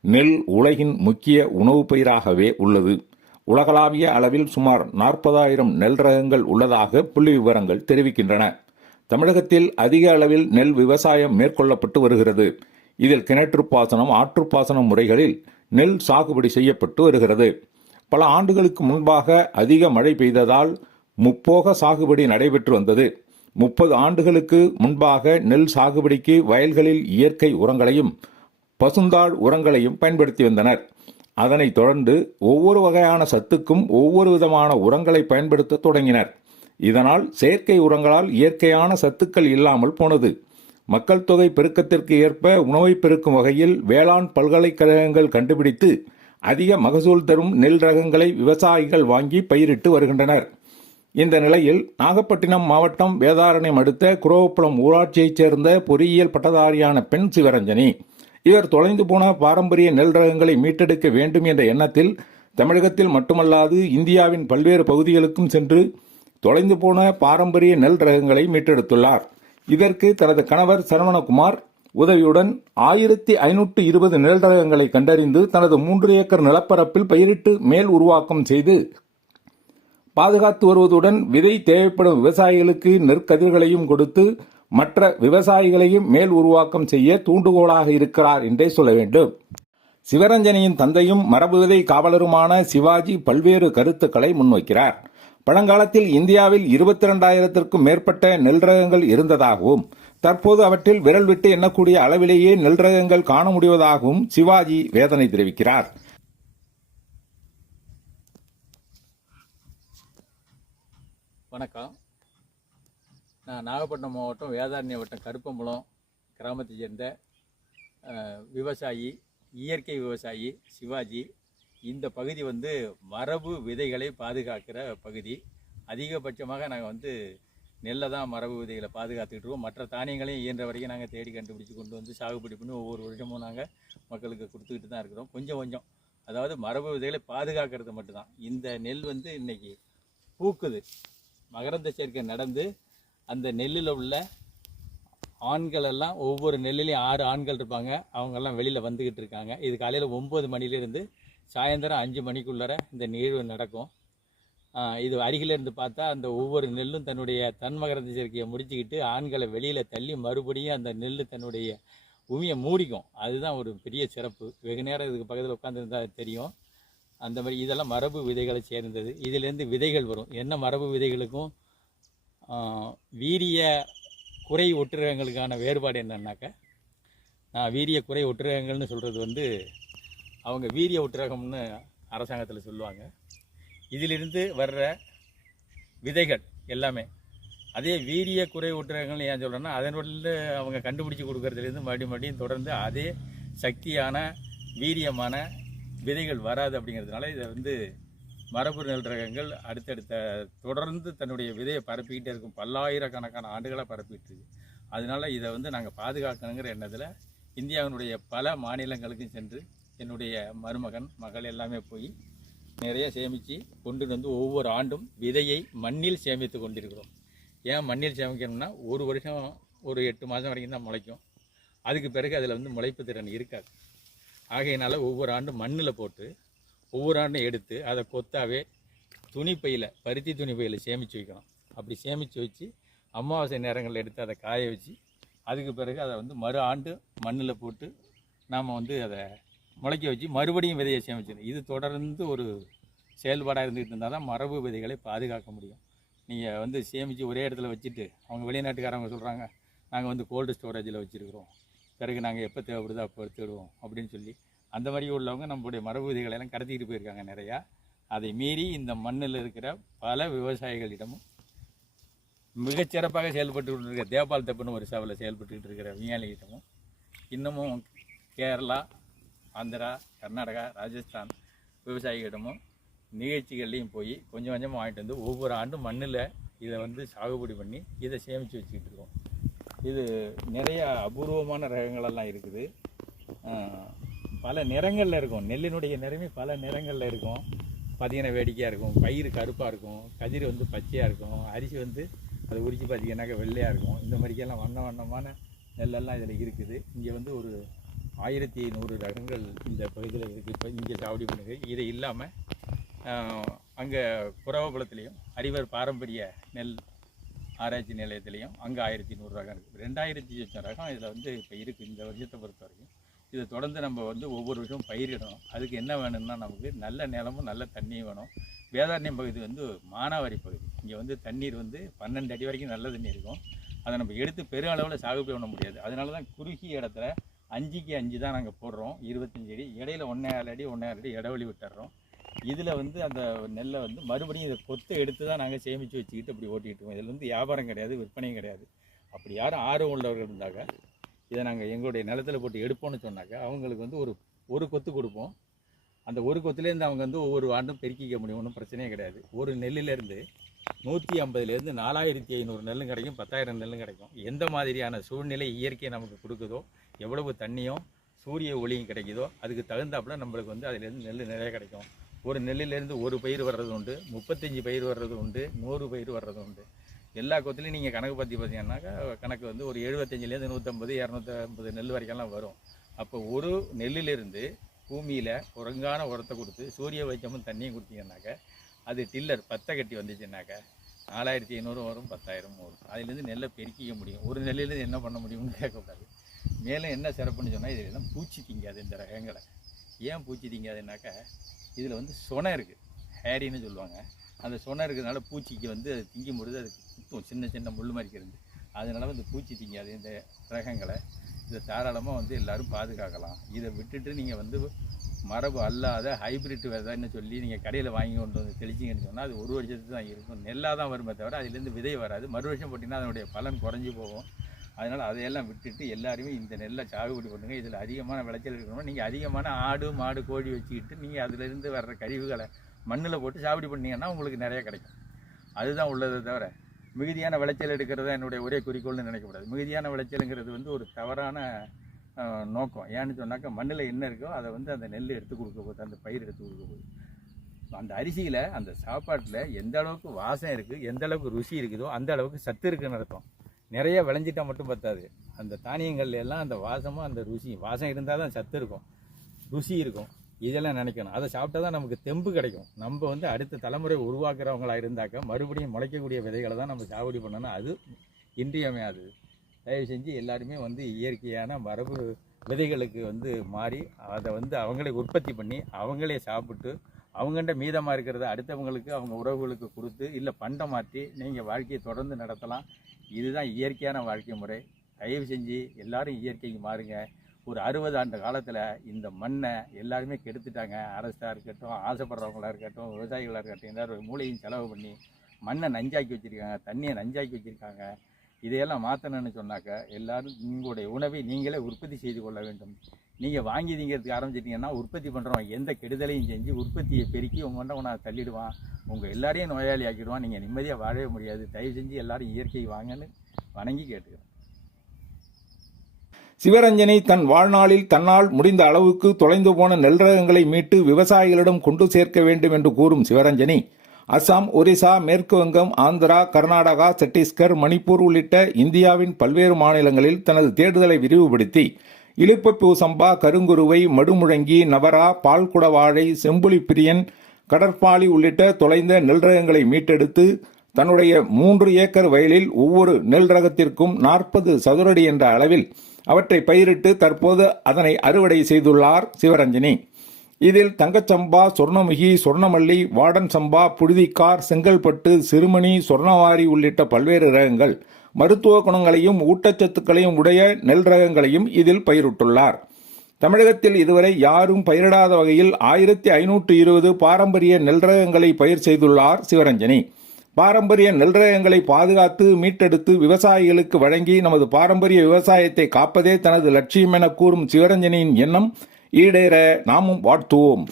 நெல் உலகின் முக்கிய உணவுப் பயிராகவே உள்ளது. உலகளாவிய அளவில் சுமார் நாற்பதாயிரம் நெல் ரகங்கள் உள்ளதாக புள்ளி விவரங்கள் தெரிவிக்கின்றன. தமிழகத்தில் அதிக அளவில் நெல் விவசாயம் மேற்கொள்ளப்பட்டு வருகிறது. இதில் கிணற்று பாசனம் ஆற்றுப்பாசனம் முறைகளில் நெல் சாகுபடி செய்யப்பட்டு வருகிறது. பல ஆண்டுகளுக்கு முன்பாக அதிக மழை பெய்ததால் முப்போக சாகுபடி நடைபெற்று வந்தது. முப்பது ஆண்டுகளுக்கு முன்பாக நெல் சாகுபடிக்கு வயல்களில் இயற்கை உரங்களையும் பசுந்தாள் உரங்களையும் பயன்படுத்தி வந்தனர். அதனைத் தொடர்ந்து ஒவ்வொரு வகையான சத்துக்கும் ஒவ்வொரு விதமான உரங்களை பயன்படுத்த தொடங்கினர். இதனால் செயற்கை உரங்களால் இயற்கையான சத்துக்கள் இல்லாமல் போனது. மக்கள் தொகை பெருக்கத்திற்கு ஏற்ப உணவை பெருக்கும் வகையில் வேளாண் பல்கலைக்கழகங்கள் கண்டுபிடித்து அதிக மகசூல் தரும் நெல் ரகங்களை விவசாயிகள் வாங்கி பயிரிட்டு வருகின்றனர். இந்த நிலையில் நாகப்பட்டினம் மாவட்டம் வேதாரண்யம் அடுத்த குரோவப்பளம் ஊராட்சியைச் சேர்ந்த பொறியியல் பட்டதாரியான பெண் சிவரஞ்சனி இவர் தொலைந்து போன பாரம்பரிய நெல் ரகங்களை மீட்டெடுக்க வேண்டும் என்ற எண்ணத்தில் தமிழகத்தில் மட்டுமல்லாது இந்தியாவின் பல்வேறு பகுதிகளுக்கும் சென்று தொலைந்து போன பாரம்பரிய நெல் ரகங்களை மீட்டெடுத்துள்ளார். இதற்கு தனது கணவர் சரவணகுமார் உதவியுடன் ஆயிரத்தி ஐநூற்று இருபது நெல் ரகங்களை கண்டறிந்து தனது மூன்று ஏக்கர் நிலப்பரப்பில் பயிரிட்டு மேல் உருவாக்கம் செய்து பாதுகாத்து வருவதுடன் விதை தேவைப்படும் விவசாயிகளுக்கு நெற்கதிர்களையும் கொடுத்து மற்ற விவசாயிகளையும் மேல் உருவாக்கம் செய்ய தூண்டுகோலாக இருக்கிறார் என்றே சொல்ல வேண்டும். சிவரஞ்சனியின் தந்தையும் மரபு விதை காவலருமான சிவாஜி பல்வேறு கருத்துக்களை முன்வைக்கிறார். பழங்காலத்தில் இந்தியாவில் இருபத்தி இரண்டாயிரத்திற்கும் மேற்பட்ட நெல் ரகங்கள் இருந்ததாகவும் தற்போது அவற்றில் விரல் விட்டு எண்ணக்கூடிய அளவிலேயே நெல் ரகங்கள் காண முடிவதாகவும் சிவாஜி வேதனை தெரிவிக்கிறார். வணக்கம். நான் நாகப்பட்டினம் மாவட்டம் வேதாரண்ய வட்டம் கருப்பம்பலம் கிராமத்தை சேர்ந்த விவசாயி இயற்கை விவசாயி சிவாஜி. இந்த பகுதி வந்து மரபு விதைகளை பாதுகாக்கிற பகுதி. அதிகபட்சமாக நாங்கள் வந்து நெல்லை தான் மரபு விதைகளை பாதுகாத்துக்கிட்டு இருக்கோம். மற்ற தானியங்களையும் இயன்ற வரைக்கும் நாங்கள் தேடி கண்டுபிடிச்சி கொண்டு வந்து சாகுபடி பண்ணி ஒவ்வொரு வருஷமும் நாங்கள் மக்களுக்கு கொடுத்துக்கிட்டு தான் இருக்கிறோம். கொஞ்சம் கொஞ்சம். அதாவது மரபு விதைகளை பாதுகாக்கிறது மட்டும்தான். இந்த நெல் வந்து இன்றைக்கி பூக்குது. மகரந்த சேர்க்கை நடந்து அந்த நெல்லில் உள்ள ஆண்கள் எல்லாம் ஒவ்வொரு நெல்லுலேயும் ஆறு ஆண்கள் இருப்பாங்க. அவங்கெல்லாம் வெளியில் வந்துக்கிட்டு இருக்காங்க. இது காலையில் ஒம்பது மணிலேருந்து சாயந்தரம் அஞ்சு மணிக்குள்ளார இந்த நிகழ்வு நடக்கும். இது அருகில இருந்து பார்த்தா அந்த ஒவ்வொரு நெல்லும் தன்னுடைய தன்மகரந்த சேர்க்கையை முடிச்சுக்கிட்டு ஆண்களை வெளியில் தள்ளி மறுபடியும் அந்த நெல் தன்னுடைய உமியை மூடிக்கும். அதுதான் ஒரு பெரிய சிறப்பு. வெகு நேரம் இதுக்கு பக்கத்தில் உட்காந்துருந்தா தெரியும். அந்த மாதிரி இதெல்லாம் மரபு விதைகளை சேர்ந்தது. இதிலேருந்து விதைகள் வரும். என்ன மரபு விதைகளுக்கும் வீரிய குறை ஒட்டுரகங்களுக்கான வேறுபாடு என்னன்னாக்க நான் வீரிய குறை ஒட்டுரகங்கள்னு சொல்கிறது வந்து அவங்க வீரிய ஒட்டுரகம்னு அரசாங்கத்தில் சொல்லுவாங்க. இதிலிருந்து வர்ற விதைகள் எல்லாமே அதே வீரிய குறை ஒட்டுரகங்கள்னு ஏன் சொல்கிறேன்னா அதனோட அவங்க கண்டுபிடிச்சி கொடுக்கறதுலேருந்து மறுபடியும் மறுபடியும் தொடர்ந்து அதே சக்தியான வீரியமான விதைகள் வராது அப்படிங்கிறதுனால இதை வந்து மரபு நெல் ரகங்கள் அடுத்தடுத்த தொடர்ந்து தன்னுடைய விதையை பரப்பிக்கிட்டே இருக்கும். பல்லாயிரக்கணக்கான ஆண்டுகளாக பரப்பிட்டு இருக்கு. அதனால இதை வந்து நாங்கள் பாதுகாக்கணுங்கிற எண்ணத்தில் இந்தியாவினுடைய பல மாநிலங்களுக்கும் சென்று என்னுடைய மருமகன் மகள் எல்லாமே போய் நிறைய சேமித்து கொண்டு வந்து ஒவ்வொரு ஆண்டும் விதையை மண்ணில் சேமித்து கொண்டிருக்கிறோம். ஏன் மண்ணில் சேமிக்கணும்னா ஒரு வருஷம் ஒரு எட்டு மாதம் வரைக்கும் தான் முளைக்கும். அதுக்கு பிறகு அதில் வந்து முளைப்பு திறன் இருக்காது. ஆகையினால ஒவ்வொரு ஆண்டும் மண்ணில் போட்டு ஒவ்வொரு ஆண்டும் எடுத்து அதை கொத்தாவே துணி பையில் பருத்தி துணி பையில் சேமித்து வைக்கணும். அப்படி சேமித்து வச்சு அமாவாசை நேரங்களில் எடுத்து அதை காய வச்சு அதுக்கு பிறகு அதை வந்து மறு ஆண்டு மண்ணில் போட்டு நாம் வந்து அதை முளைக்க வச்சு மறுபடியும் விதையை சேமிச்சிடணும். இது தொடர்ந்து ஒரு செயல்பாடாக இருந்துகிட்டு இருந்தால் தான் மரபு விதைகளை பாதுகாக்க முடியும். நீங்கள் வந்து சேமித்து ஒரே இடத்துல வச்சுட்டு அவங்க வெளிநாட்டுக்காரங்க சொல்கிறாங்க நாங்கள் வந்து கோல்டு ஸ்டோரேஜில் வச்சுருக்குறோம். பிறகு நாங்கள் எப்போ தேவைப்படுதோ அப்போ எடுத்துடுவோம் அப்படின்னு சொல்லி அந்த மாதிரி உள்ளவங்க நம்மளுடைய மரபு எல்லாம் கடத்திட்டு போயிருக்காங்க நிறையா. அதை மீறி இந்த மண்ணில் இருக்கிற பல விவசாயிகளிடமும் மிகச்சிறப்பாக செயல்பட்டு இருக்கிற தேபால் தப்புன்னு ஒரு சபையில் செயல்பட்டுக்கிட்டு இருக்கிற விஞ்ஞானிகிட்டமும் இன்னமும் கேரளா ஆந்திரா கர்நாடகா ராஜஸ்தான் விவசாயிகளிடமும் நிகழ்ச்சிகள்லையும் போய் கொஞ்சம் கொஞ்சமாக வாங்கிட்டு வந்து ஒவ்வொரு ஆண்டும் மண்ணில் இதை வந்து சாகுபடி பண்ணி இதை சேமித்து வச்சுக்கிட்டு இருக்கோம். இது நிறையா அபூர்வமான ரகங்களெல்லாம் இருக்குது. பல நிறங்களில் இருக்கும். நெல்லினுடைய நிறமே பல நிறங்களில் இருக்கும். பார்த்திங்கன்னா வேடிக்கையாக இருக்கும். பயிர் கருப்பாக இருக்கும். கதிர் வந்து பச்சையாக இருக்கும். அரிசி வந்து அதை உரிச்சு பார்த்தீங்கன்னாக்கா வெள்ளையாக இருக்கும். இந்த மாதிரிக்கெல்லாம் வண்ண வண்ணமான நெல்லெல்லாம் இதில் இருக்குது. இங்கே வந்து ஒரு ஆயிரத்தி நூறு ரகங்கள் இந்த பகுதியில் இருக்குது இப்போ இங்கே சாவடி பண்ணுது. இது இல்லாமல் அங்கே புறவபுலத்துலேயும் அறிவர் பாரம்பரிய நெல் ஆராய்ச்சி நிலையத்திலையும் அங்கே ஆயிரத்தி நூறு ரகம் இருக்குது ரெண்டாயிரத்தி ரகம் இதில் வந்து இப்போ இருக்குது இந்த வருஷத்தை பொறுத்த வரைக்கும் இதை தொடர்ந்து நம்ம வந்து ஒவ்வொரு விஷயம் பயிரிடணும். அதுக்கு என்ன வேணும்னா நமக்கு நல்ல நிலமும் நல்ல தண்ணியும் வேணும். வேதாரண்யம் பகுதி வந்து மானாவாரி பகுதி. இங்கே வந்து தண்ணீர் வந்து பன்னெண்டு அடி வரைக்கும் நல்ல தண்ணி இருக்கும். அதை நம்ம எடுத்து பெரும் அளவில் சாகுபடி பண்ண முடியாது. அதனால தான் குறுகிய இடத்துல அஞ்சுக்கு அஞ்சு தான் நாங்கள் போடுறோம். இருபத்தஞ்சி அடி. இடையில ஒன்றே அடி ஒன்றே அடி இடைவெளி விட்டுறோம். இதில் வந்து அந்த நெல்லை வந்து மறுபடியும் இதை கொத்து எடுத்து தான் நாங்கள் சேமித்து வச்சுக்கிட்டு அப்படி ஓட்டிகிட்டு இருக்கோம். இதில் வந்து வியாபாரம் கிடையாது விற்பனையும் கிடையாது. அப்படி யாரும் ஆர்வம் உள்ளவர்கள் இருந்தாக்க இதை நாங்கள் எங்களுடைய நிலத்தில் போட்டு எடுப்போம்னு சொன்னாக்க அவங்களுக்கு வந்து ஒரு ஒரு கொத்து கொடுப்போம். அந்த ஒரு கொத்துலேருந்து அவங்க வந்து ஒவ்வொரு ஆண்டும் பெருக்கிக்க முடியும் ஒன்றும் பிரச்சனையே கிடையாது. ஒரு நெல்லிலேருந்து நூற்றி ஐம்பதுலேருந்து நாலாயிரத்தி ஐநூறு நெல்லும் கிடைக்கும் பத்தாயிரம் நெல்லும் கிடைக்கும். எந்த மாதிரியான சூழ்நிலை இயற்கையை நமக்கு கொடுக்குதோ எவ்வளவு தண்ணியும் சூரிய ஒளியும் கிடைக்குதோ அதுக்கு தகுந்தாப்புல நம்மளுக்கு வந்து அதுலேருந்து நெல் நிறைய கிடைக்கும். ஒரு நெல்லிலேருந்து ஒரு பயிர் வர்றது உண்டு முப்பத்தஞ்சு பயிர் வர்றது உண்டு நூறு பயிர் வர்றது உண்டு. எல்லா கொத்துலையும் நீங்கள் கணக்கு பற்றி பார்த்தீங்கன்னாக்கா கணக்கு வந்து ஒரு எழுபத்தஞ்சிலேருந்து நூற்றம்பது இரநூத்தம்பது நெல் வரைக்கும்லாம் வரும். அப்போ ஒரு நெல்லிலிருந்து பூமியில் ஒழுங்கான உரத்தை கொடுத்து சூரிய வெளிச்சமும் தண்ணியும் கொடுத்தீங்கன்னாக்கா அது டில்லர் பத்தை கட்டி வந்துச்சுன்னாக்கா நாலாயிரத்தி ஐநூறு வரும் பத்தாயிரம் வரும். அதுலேருந்து நெல்லை பெருக்கிக்க முடியும். ஒரு நெல்லிலேருந்து என்ன பண்ண முடியும்னு கேட்கக்கூடாது. மேலும் என்ன சிறப்புன்னு சொன்னால் இதில் எல்லாம் பூச்சி திங்காது இந்த ரகங்களை. ஏன் பூச்சி திங்காதுன்னாக்கா இதில் வந்து சொனை இருக்குது ஹேரின்னு சொல்லுவாங்க. அந்த சொன்ன இருக்கிறதுனால பூச்சிக்கு வந்து அது திங்கும் பொழுது அது குத்தும் சின்ன சின்ன முள் மாதிரி இருந்து அதனால வந்து பூச்சி திங்காது. இந்த ரகங்களை இதை தாராளமாக வந்து எல்லோரும் பாதுகாக்கலாம். இதை விட்டுட்டு நீங்கள் வந்து மரபு அல்லாத ஹைப்ரிட் விதைன்னு சொல்லி நீங்கள் கடையில் வாங்கி கொண்டு வந்து தெளிச்சிங்கன்னு சொன்னால் அது ஒரு வருஷத்துக்கு தான் இருக்கும். நெல்லாக தான் வருமே தவிர அதுலேருந்து விதை வராது. மறு வருஷம் போட்டிங்கன்னா அதனுடைய பலன் குறைஞ்சி போகும். அதனால் அதையெல்லாம் விட்டுட்டு எல்லாருமே இந்த நெல்லை சாகுபடி பண்ணுங்க. இதில் அதிகமான விளைச்சல் இருக்கணும் நீங்கள் அதிகமான ஆடு மாடு கோழி வச்சுக்கிட்டு நீங்கள் அதிலிருந்து வர்ற கழிவுகளை மண்ணில் போட்டு சாகுபடி பண்ணிங்கன்னா உங்களுக்கு நிறைய கிடைக்கும். அதுதான் உள்ளதை தவிர மிகுதியான விளைச்சல் எடுக்கிறது தான் என்னுடைய ஒரே குறிக்கோள்னு நினைக்கக்கூடாது. மிகுதியான விளைச்சலுங்கிறது வந்து ஒரு தவறான நோக்கம். ஏன்னு சொன்னாக்கா மண்ணில் என்ன இருக்கோ அதை வந்து அந்த நெல் எடுத்து கொடுக்க போகுது அந்த பயிர் எடுத்து கொடுக்க போகுது. அந்த அரிசியில் அந்த சாப்பாட்டில் எந்த அளவுக்கு வாசம் இருக்குது எந்த அளவுக்கு ருசி இருக்குதோ அந்த அளவுக்கு சத்து இருக்குன்னு அர்த்தம். நிறைய விளைஞ்சிட்டா மட்டும் பத்தாது. அந்த தானியங்கள்ல எல்லாம் அந்த வாசமும் அந்த ருசி வாசம் இருந்தால் தான் சத்து இருக்கும். ருசி இருக்கும். இதெல்லாம் நினைக்கணும். அதை சாப்பிட்டா தான் நமக்கு தெம்பு கிடைக்கும். நம்ம வந்து அடுத்த தலைமுறை உருவாக்குறவங்களா இருந்தாக்க மறுபடியும் முளைக்கக்கூடிய விதைகளை தான் நம்ம சாகுபடி பண்ணணும் அது இன்றியமையாது தயவு செஞ்சு எல்லாருமே வந்து இயற்கையான மரபு விதைகளுக்கு வந்து மாறி அதை வந்து அவங்களே உற்பத்தி பண்ணி அவங்களே சாப்பிட்டு அவங்கள்ட்ட மீதமாக இருக்கிறத அடுத்தவங்களுக்கு அவங்க உறவுகளுக்கு கொடுத்து இல்லை பண்டை மாற்றி நீங்கள் வாழ்க்கையை தொடர்ந்து நடத்தலாம். இதுதான் இயற்கையான வாழ்க்கை முறை. தயவு செஞ்சு எல்லாரும் இயற்கைக்கு மாறுங்க. ஒரு அறுபது ஆண்டு காலத்தில் இந்த மண்ணை எல்லாருமே கெடுத்துட்டாங்க. அரசாக இருக்கட்டும் ஆசைப்படுறவங்களாக இருக்கட்டும் விவசாயிகளாக இருக்கட்டும் எல்லாரும் மூளையும் செலவு பண்ணி மண்ணை நஞ்சாக்கி வச்சுருக்காங்க தண்ணியை நஞ்சாக்கி வச்சுருக்காங்க. இதையெல்லாம் மாற்றணும்னு சொன்னாக்க எல்லோரும் உங்களுடைய உணவை நீங்களே உற்பத்தி செய்து கொள்ள வேண்டும். நீங்கள் வாங்கி திங்கிறதுக்கு ஆரம்பிச்சிட்டிங்கன்னா உற்பத்தி பண்ணுறவன் எந்த கெடுதலையும் செஞ்சு உற்பத்தியை பெருக்கி உங்கள்கிட்ட உன தள்ளிடுவான். உங்கள் எல்லாரையும் நோயாளி ஆக்கிடுவான். நீங்கள் நிம்மதியாக வாழவே முடியாது. தயவு செஞ்சு எல்லோரும் இயற்கை வாங்கன்னு வணங்கி கேட்டுக்கிறேன். சிவரஞ்சனை தன் வாழ்நாளில் தன்னால் முடிந்த அளவுக்கு தொலைந்து போன நெல் ரகங்களை மீட்டு விவசாயிகளிடம் கொண்டு சேர்க்க வேண்டும் என்று கூறும் சிவரஞ்சனி அசாம் ஒரிசா மேற்கு வங்கம் ஆந்திரா கர்நாடகா சத்தீஸ்கர் மணிப்பூர் உள்ளிட்ட இந்தியாவின் பல்வேறு மாநிலங்களில் தனது தேடுதலை விரிவுபடுத்தி இழிப்பப்பூ சம்பா கருங்குருவை மடுமுழங்கி நவரா பால்குட வாழை செம்புலி பிரியன் கடற்பாலி உள்ளிட்ட தொலைந்த நெல் ரகங்களை மீட்டெடுத்து தன்னுடைய மூன்று ஏக்கர் வயலில் ஒவ்வொரு நெல் ரகத்திற்கும் நாற்பது சதுரடி என்ற அளவில் அவற்றை பயிரிட்டு தற்போது அதனை அறுவடை செய்துள்ளார் சிவரஞ்சனி. இதில் தங்கச்சம்பா சொர்ணமுகி சொர்ணமல்லி வாடன் சம்பா புழுதிக்கார் செங்கல்பட்டு சிறுமணி சொர்ணவாரி உள்ளிட்ட பல்வேறு ரகங்கள் மருத்துவ குணங்களையும் ஊட்டச்சத்துக்களையும் உடைய நெல் ரகங்களையும் இதில் பயிரிட்டுள்ளார். தமிழகத்தில் இதுவரை யாரும் பயிரிடாத வகையில் ஆயிரத்தி ஐநூற்று இருபது பாரம்பரிய நெல் ரகங்களை பயிர் செய்துள்ளார் சிவரஞ்சனி. பாரம்பரிய நெல் ரகங்களை பாதுகாத்து மீட்டெடுத்து விவசாயிகளுக்கு வழங்கி நமது பாரம்பரிய விவசாயத்தை காப்பதே தனது லட்சியம் என கூறும் சிவரஞ்சனியின் எண்ணம் ஈடேற நாமும் வாழ்த்துவோம்.